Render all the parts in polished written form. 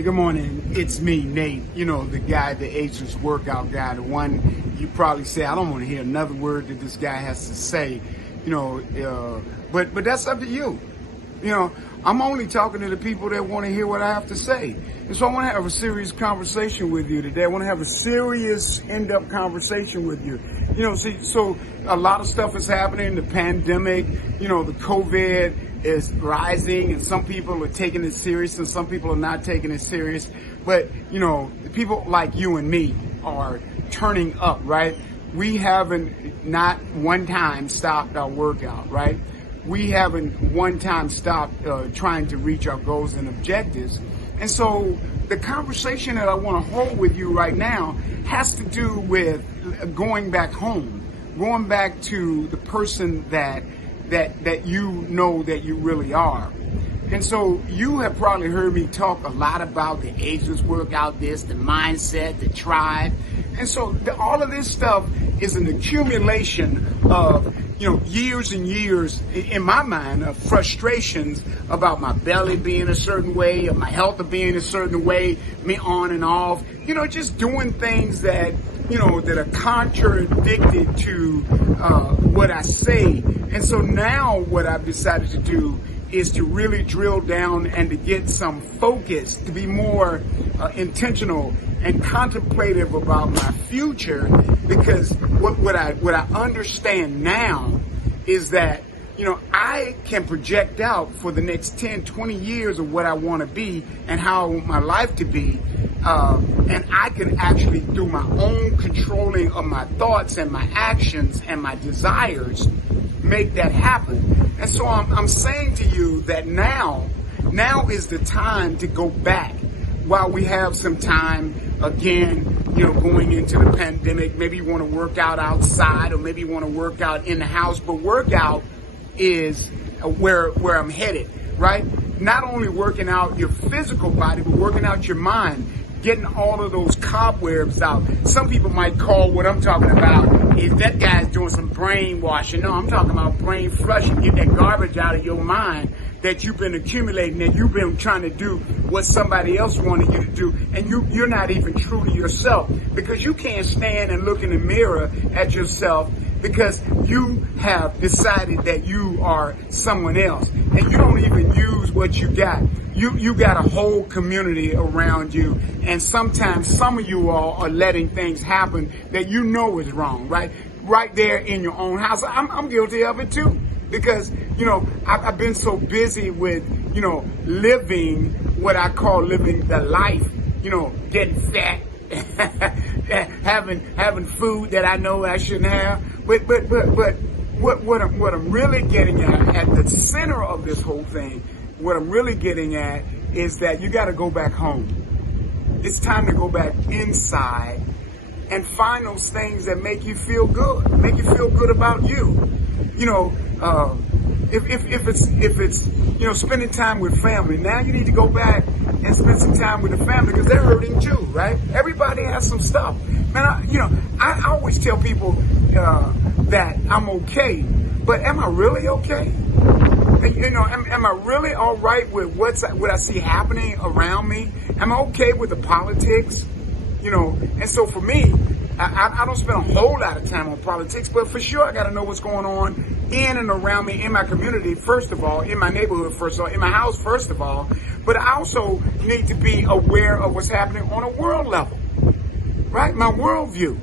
Hey, good morning. It's me, Nate. You know, the guy, the ageless workout guy, the one you probably say, I don't want to hear another word that this guy has to say, but that's up to you. You know, I'm only talking to the people that want to hear what I have to say. And so I want to have a serious conversation with you today. I want to have a serious, in-depth conversation with you. You know, see, so a lot of stuff is happening. The pandemic, the COVID is rising, and some people are taking it serious and some people are not taking it serious. But, people like you and me are turning up, right? We haven't not one time stopped our workout, right? We haven't one time stopped trying to reach our goals and objectives. And so the conversation that I want to hold with you right now has to do with going back home, going back to the person that you know that you really are. And so you have probably heard me talk a lot about the ageless workout, the mindset, the tribe. And so all of this stuff is an accumulation of, years and years, in my mind, of frustrations about my belly being a certain way, of my health being a certain way, me on and off, just doing things that, that are contradicted to what I say. And so now what I've decided to do is to really drill down and to get some focus, to be more intentional and contemplative about my future, because what I understand now is that, I can project out for the next 10, 20 years of what I want to be and how I want my life to be. And I can actually, through my own controlling of my thoughts and my actions and my desires, make that happen. And so I'm saying to you that now is the time to go back while we have some time again, going into the pandemic. Maybe you want to work out outside, or maybe you want to work out in the house, but workout is where I'm headed, right? Not only working out your physical body, but working out your mind, getting all of those cobwebs out. Some people might call what I'm talking about is that guy's doing some brainwashing. No, I'm talking about brain flushing. Get that garbage out of your mind that you've been accumulating, that you've been trying to do what somebody else wanted you to do, and you're not even true to yourself, because you can't stand and look in the mirror at yourself because you have decided that you are someone else, and you don't even use what you got. You got a whole community around you, and sometimes some of you all are letting things happen that is wrong, right? Right there in your own house. I'm guilty of it too, because, I've been so busy with, living what I call living the life, getting fat, having food that I know I shouldn't have. But what I'm really getting at the center of this whole thing, what I'm really getting at is that you got to go back home. It's time to go back inside and find those things that make you feel good about you. If it's spending time with family, now you need to go back and spend some time with the family, because they're hurting too, right? Everybody has some stuff. Man, I always tell people that I'm okay, but am I really okay? Am I really all right with what I see happening around me? Am I okay with the politics? And so for me, I don't spend a whole lot of time on politics, but for sure I got to know what's going on in and around me, in my community, first of all, in my neighborhood, first of all, in my house, first of all. But I also need to be aware of what's happening on a world level, right? My worldview.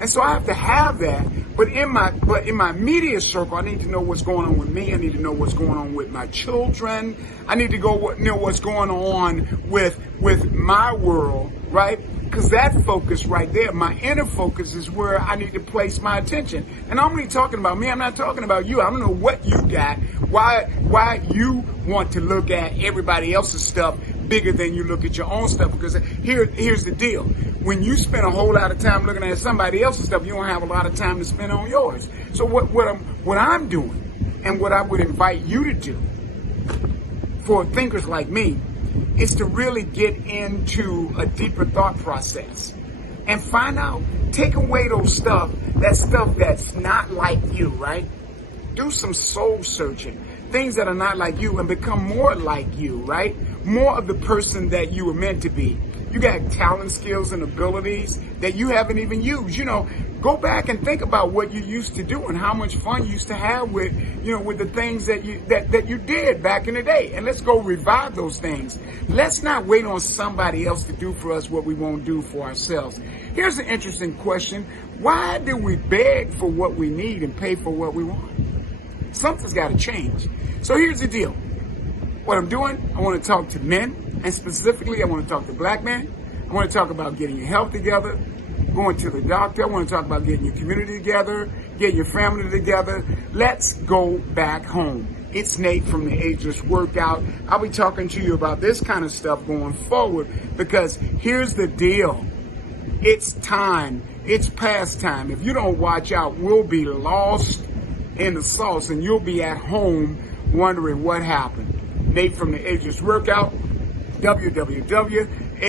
And so I have to have that. But in my immediate circle, I need to know what's going on with me. I need to know what's going on with my children. I need to know what's going on with my world, right? Because that focus right there, my inner focus, is where I need to place my attention. And I'm only talking about me. I'm not talking about you. I don't know what you got, why you want to look at everybody else's stuff bigger than you look at your own stuff. Because here's the deal. When you spend a whole lot of time looking at somebody else's stuff, you don't have a lot of time to spend on yours. So what I'm doing, and what I would invite you to do for thinkers like me, is to really get into a deeper thought process and find out, take away that stuff that's not like you, right? Do some soul searching. things that are not like you and become more like you, right? More of the person that you were meant to be. You got talent, skills, and abilities that you haven't even used. You know, go back and think about what you used to do and how much fun you used to have with, with the things that you did back in the day. And let's go revive those things. Let's not wait on somebody else to do for us what we won't do for ourselves. Here's an interesting question. Why do we beg for what we need and pay for what we want? Something's got to change. So here's the deal. What I'm doing, I want to talk to men, and specifically I want to talk to black men. I want to talk about getting your health together, going to the doctor. I want to talk about getting your community together, getting your family together. Let's go back home. It's Nate from the Ageless Workout. I'll be talking to you about this kind of stuff going forward because here's the deal. It's time. It's past time. If you don't watch out, we'll be lost in the sauce and you'll be at home wondering what happened. Nate from the Ageless Workout, www.